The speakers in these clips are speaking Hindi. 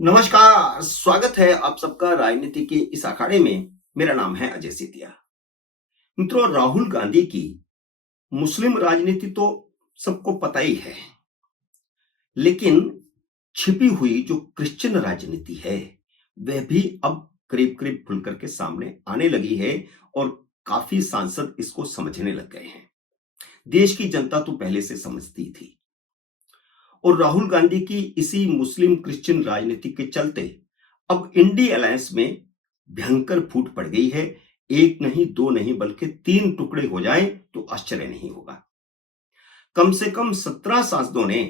नमस्कार, स्वागत है आप सबका राजनीति के इस अखाड़े में। मेरा नाम है अजय सितिया। मित्रों, राहुल गांधी की मुस्लिम राजनीति तो सबको पता ही है, लेकिन छिपी हुई जो क्रिश्चियन राजनीति है, वह भी अब करीब-करीब खुल कर के सामने आने लगी है और काफी सांसद इसको समझने लग गए हैं। देश की जनता तो पहले से समझती थी और राहुल गांधी की इसी मुस्लिम क्रिश्चियन राजनीति के चलते अब इंडी अलायंस में भयंकर फूट पड़ गई है। एक नहीं, दो नहीं, बल्कि तीन टुकड़े हो जाएं तो आश्चर्य नहीं होगा। कम से कम 17 सांसदों ने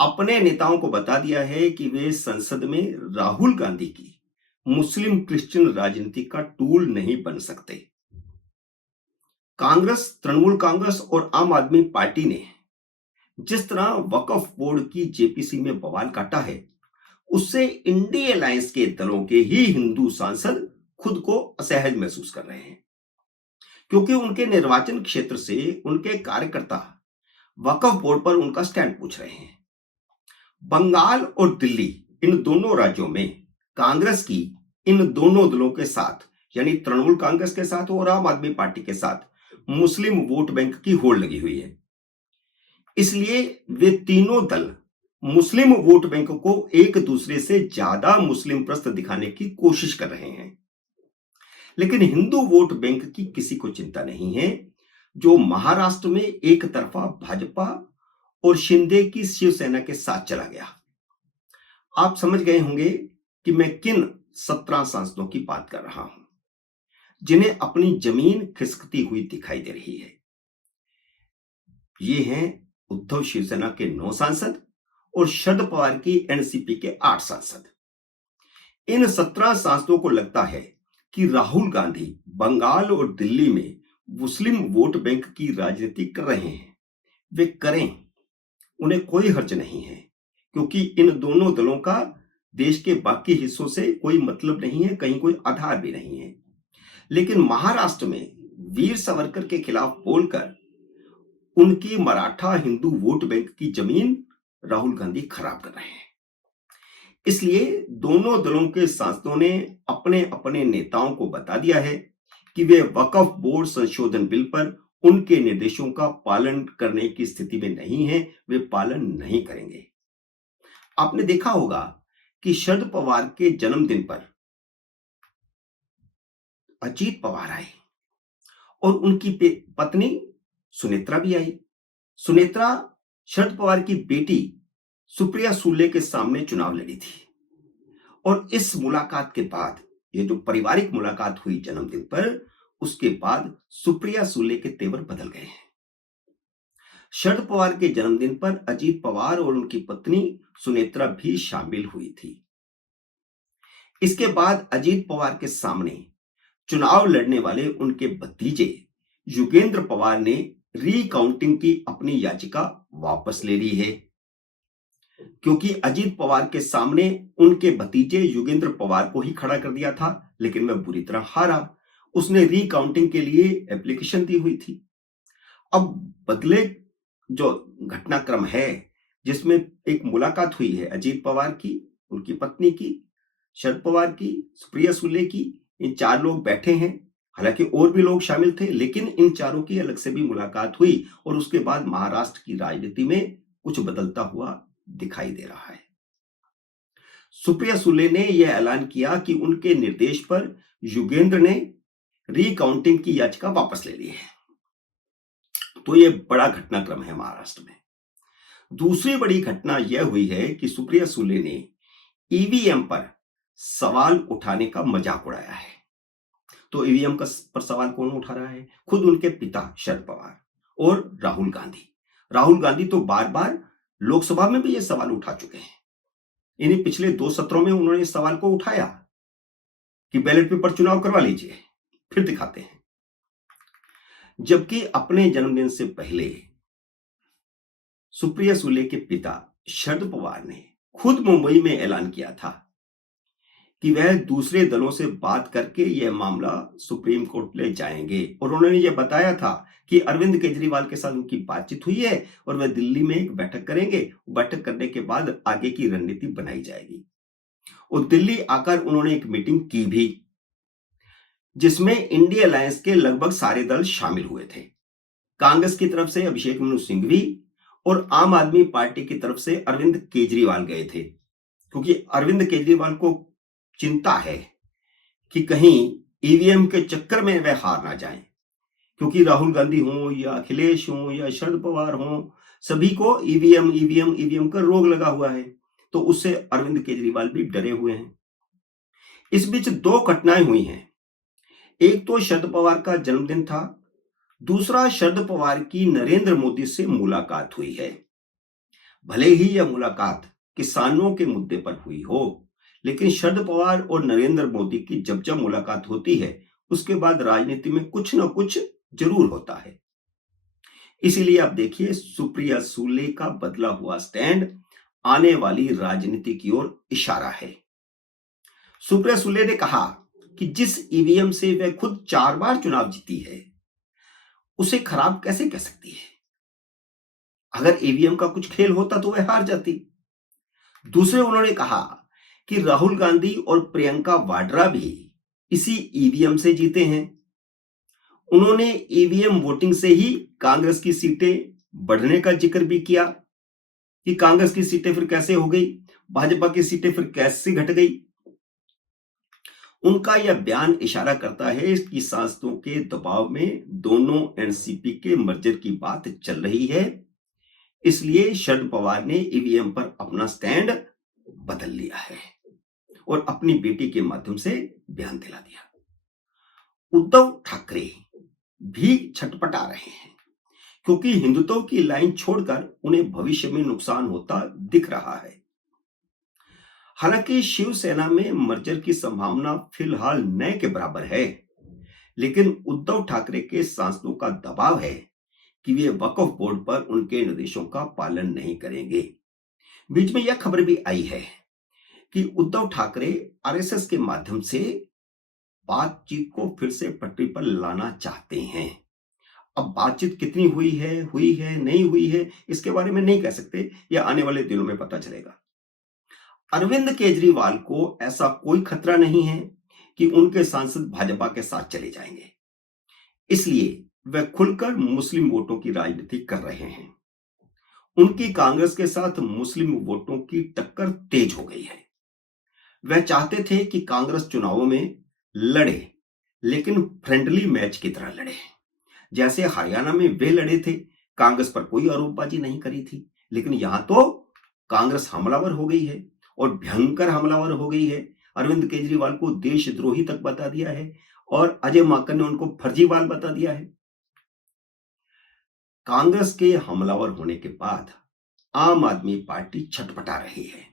अपने नेताओं को बता दिया है कि वे संसद में राहुल गांधी की मुस्लिम क्रिश्चियन राजनीति का टूल नहीं बन सकते। कांग्रेस, तृणमूल कांग्रेस और आम आदमी पार्टी ने जिस तरह वक्फ बोर्ड की जेपीसी में बवाल काटा है, उससे इंडी अलायंस के दलों के ही हिंदू सांसद खुद को असहज महसूस कर रहे हैं, क्योंकि उनके निर्वाचन क्षेत्र से उनके कार्यकर्ता वक्फ बोर्ड पर उनका स्टैंड पूछ रहे हैं। बंगाल और दिल्ली, इन दोनों राज्यों में कांग्रेस की इन दोनों दलों के साथ, यानी तृणमूल कांग्रेस के साथ और आम आदमी पार्टी के साथ, मुस्लिम वोट बैंक की होड़ लगी हुई है। इसलिए वे तीनों दल मुस्लिम वोट बैंक को एक दूसरे से ज्यादा मुस्लिम प्रस्त दिखाने की कोशिश कर रहे हैं। लेकिन हिंदू वोट बैंक की किसी को चिंता नहीं है, जो महाराष्ट्र में एक तरफा भाजपा और शिंदे की शिवसेना के साथ चला गया। आप समझ गए होंगे कि मैं किन 17 सांसदों की बात कर रहा हूं, जिन्हें अपनी जमीन खिसकती हुई दिखाई दे रही है। ये हैं उद्धव शिवसेना के 9 सांसद और शरद पवार की एनसीपी के 8 सांसद। इन 17 सांसदों को लगता है कि राहुल गांधी बंगाल और दिल्ली में मुस्लिम वोट बैंक की राजनीति कर रहे हैं। वे करें, उन्हें कोई हर्ज नहीं है, क्योंकि इन दोनों दलों का देश के बाकी हिस्सों से कोई मतलब नहीं है, कहीं कोई आधार भी नहीं है। लेकिन महाराष्ट्र में वीर सावरकर के खिलाफ बोलकर उनकी मराठा हिंदू वोट बैंक की जमीन राहुल गांधी खराब कर रहे हैं। इसलिए दोनों दलों के सांसदों ने अपने अपने नेताओं को बता दिया है कि वे वक्फ बोर्ड संशोधन बिल पर उनके निर्देशों का पालन करने की स्थिति में नहीं है, वे पालन नहीं करेंगे। आपने देखा होगा कि शरद पवार के जन्मदिन पर अजीत पवार आए और उनकी पत्नी सुनेत्रा भी आई। सुनेत्रा शरद पवार की बेटी सुप्रिया सुले के सामने चुनाव लड़ी थी और इस मुलाकात के बाद, ये जो पारिवारिक मुलाकात हुई जन्मदिन पर, उसके बाद सुप्रिया सुले के तेवर बदल गए हैं। शरद पवार के जन्मदिन पर अजीत पवार और उनकी पत्नी सुनेत्रा भी शामिल हुई थी। इसके बाद अजीत पवार के सामने चुनाव लड़ने वाले उनके भतीजे युगेंद्र पवार ने रीकाउंटिंग की अपनी याचिका वापस ले ली है, क्योंकि अजीत पवार के सामने उनके भतीजे युगेंद्र पवार को ही खड़ा कर दिया था, लेकिन वह बुरी तरह हारा। उसने रीकाउंटिंग के लिए एप्लीकेशन दी हुई थी। अब बदले जो घटनाक्रम है, जिसमें एक मुलाकात हुई है अजीत पवार की, उनकी पत्नी की, शरद पवार की, सुप्रिया सुले की, इन 4 लोग बैठे हैं। हालांकि और भी लोग शामिल थे, लेकिन इन चारों की अलग से भी मुलाकात हुई और उसके बाद महाराष्ट्र की राजनीति में कुछ बदलता हुआ दिखाई दे रहा है। सुप्रिया सुले ने यह ऐलान किया कि उनके निर्देश पर युगेंद्र ने रीकाउंटिंग की याचिका वापस ले ली है। तो यह बड़ा घटनाक्रम है महाराष्ट्र में। दूसरी बड़ी घटना यह हुई है कि सुप्रिया सुले ने ईवीएम पर सवाल उठाने का मजाक उड़ाया है। तो ईवीएम का पर सवाल कौन उठा रहा है? खुद उनके पिता शरद पवार और राहुल गांधी। राहुल गांधी तो बार बार लोकसभा में भी ये सवाल उठा चुके हैं। इन्हीं पिछले 2 सत्रों में उन्होंने इस सवाल को उठाया कि बैलेट पेपर चुनाव करवा लीजिए, फिर दिखाते हैं। जबकि अपने जन्मदिन से पहले सुप्रिया सुले के पिता शरद पवार ने खुद मुंबई में ऐलान किया था कि वह दूसरे दलों से बात करके यह मामला सुप्रीम कोर्ट ले जाएंगे, और उन्होंने यह बताया था कि अरविंद केजरीवाल के साथ उनकी बातचीत हुई है और वह दिल्ली में एक बैठक करेंगे। बैठक करने के बाद आगे की रणनीति बनाई जाएगी। और दिल्ली आकर उन्होंने एक मीटिंग की भी, जिसमें इंडिया अलायंस के लगभग सारे दल शामिल हुए थे। कांग्रेस की तरफ से अभिषेक मनु सिंघवी और आम आदमी पार्टी की तरफ से अरविंद केजरीवाल गए थे, क्योंकि अरविंद केजरीवाल को चिंता है कि कहीं ईवीएम के चक्कर में वह हार ना जाएं, क्योंकि राहुल गांधी हो या अखिलेश हो या शरद पवार हो, सभी को ईवीएम ईवीएम ईवीएम का रोग लगा हुआ है, तो उससे अरविंद केजरीवाल भी डरे हुए हैं। इस बीच दो घटनाएं हुई हैं। एक तो शरद पवार का जन्मदिन था, दूसरा शरद पवार की नरेंद्र मोदी से मुलाकात हुई है। भले ही यह मुलाकात किसानों के मुद्दे पर हुई हो, लेकिन शरद पवार और नरेंद्र मोदी की जब जब मुलाकात होती है, उसके बाद राजनीति में कुछ ना कुछ जरूर होता है। इसीलिए आप देखिए, सुप्रिया सुले का बदला हुआ स्टैंड आने वाली राजनीति की ओर इशारा है। सुप्रिया सुले ने कहा कि जिस ईवीएम से वह खुद 4 बार चुनाव जीती है, उसे खराब कैसे कह सकती है? अगर ईवीएम का कुछ खेल होता तो वह हार जाती। दूसरे उन्होंने कहा कि राहुल गांधी और प्रियंका वाड्रा भी इसी ईवीएम से जीते हैं। उन्होंने ईवीएम वोटिंग से ही कांग्रेस की सीटें बढ़ने का जिक्र भी किया कि कांग्रेस की सीटें फिर कैसे हो गई, भाजपा की सीटें फिर कैसे घट गई। उनका यह बयान इशारा करता है कि सांसदों के दबाव में दोनों एनसीपी के मर्जर की बात चल रही है, इसलिए शरद पवार ने ईवीएम पर अपना स्टैंड बदल लिया है और अपनी बेटी के माध्यम से बयान दिला दिया। उद्धव ठाकरे भी छटपटा रहे हैं, क्योंकि हिंदुत्व की लाइन छोड़कर उन्हें भविष्य में नुकसान होता दिख रहा है। हालांकि शिवसेना में मर्जर की संभावना फिलहाल न के बराबर है, लेकिन उद्धव ठाकरे के सांसदों का दबाव है कि वे वक्फ बोर्ड पर उनके निर्देशों का पालन नहीं करेंगे। बीच में यह खबर भी आई है कि उद्धव ठाकरे आरएसएस के माध्यम से बातचीत को फिर से पटरी पर लाना चाहते हैं। अब बातचीत कितनी हुई है नहीं हुई है, इसके बारे में नहीं कह सकते, यह आने वाले दिनों में पता चलेगा। अरविंद केजरीवाल को ऐसा कोई खतरा नहीं है कि उनके सांसद भाजपा के साथ चले जाएंगे, इसलिए वह खुलकर मुस्लिम वोटों की राजनीति कर रहे हैं। उनकी कांग्रेस के साथ मुस्लिम वोटों की टक्कर तेज हो गई है। वह चाहते थे कि कांग्रेस चुनावों में लड़े, लेकिन फ्रेंडली मैच की तरह लड़े। जैसे हरियाणा में वे लड़े थे, कांग्रेस पर कोई आरोपबाजी नहीं करी थी, लेकिन यहां तो कांग्रेस हमलावर हो गई है और भयंकर हमलावर हो गई है। अरविंद केजरीवाल को देशद्रोही तक बता दिया है और अजय माकन ने उनको फर्जीवाल बता दिया है। कांग्रेस के हमलावर होने के बाद आम आदमी पार्टी छटपटा रही है।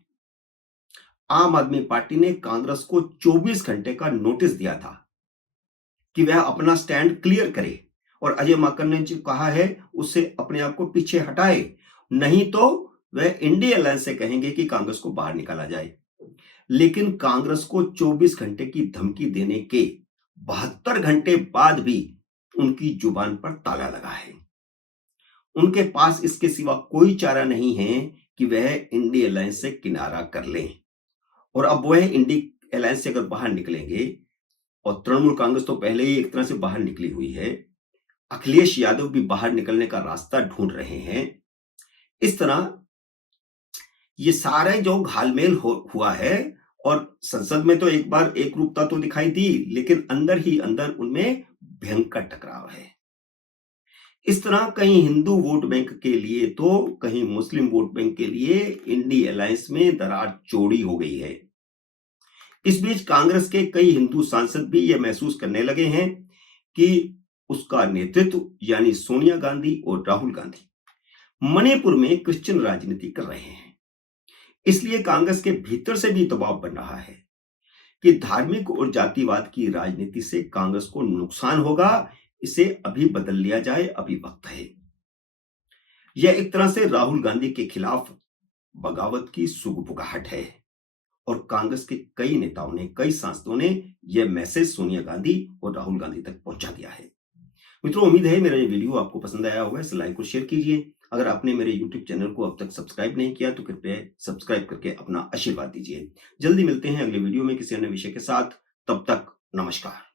आम आदमी पार्टी ने कांग्रेस को 24 घंटे का नोटिस दिया था कि वह अपना स्टैंड क्लियर करे, और अजय माकन ने जो कहा है उससे अपने आप को पीछे हटाए, नहीं तो वह इंडिया अलायंस से कहेंगे कि कांग्रेस को बाहर निकाला जाए। लेकिन कांग्रेस को 24 घंटे की धमकी देने के 72 घंटे बाद भी उनकी जुबान पर ताला लगा है। उनके पास इसके सिवा कोई चारा नहीं है कि वह इंडिया अलायंस से किनारा कर लें। और अब वह इंडिया अलायंस से अगर बाहर निकलेंगे, और तृणमूल कांग्रेस तो पहले ही एक तरह से बाहर निकली हुई है, अखिलेश यादव भी बाहर निकलने का रास्ता ढूंढ रहे हैं। इस तरह ये सारे जो घालमेल हुआ है, और संसद में तो एक बार एक रूपता तो दिखाई दी, लेकिन अंदर ही अंदर उनमें भयंकर टकराव है। इस तरह कहीं हिंदू वोट बैंक के लिए तो कहीं मुस्लिम वोट बैंक के लिए इंडिया अलायंस में दरार चौड़ी हो गई है। इस बीच कांग्रेस के कई हिंदू सांसद भी यह महसूस करने लगे हैं कि उसका नेतृत्व यानी सोनिया गांधी और राहुल गांधी मणिपुर में क्रिश्चियन राजनीति कर रहे हैं। इसलिए कांग्रेस के भीतर से भी दबाव बन रहा है कि धार्मिक और जातिवाद की राजनीति से कांग्रेस को नुकसान होगा, इसे अभी बदल लिया जाए, अभी वक्त है। यह एक तरह से राहुल गांधी के खिलाफ बगावत की सुगबुगाहट है, और कांग्रेस के कई नेताओं ने, कई सांसदों ने यह मैसेज सोनिया गांधी और राहुल गांधी तक पहुंचा दिया है। मित्रों, उम्मीद है मेरा ये वीडियो आपको पसंद आया होगा। इसे लाइक और शेयर कीजिए। अगर आपने मेरे यूट्यूब चैनल को अब तक सब्सक्राइब नहीं किया तो कृपया सब्सक्राइब करके अपना आशीर्वाद दीजिए। जल्दी मिलते हैं अगले वीडियो में किसी अन्य विषय के साथ। तब तक नमस्कार।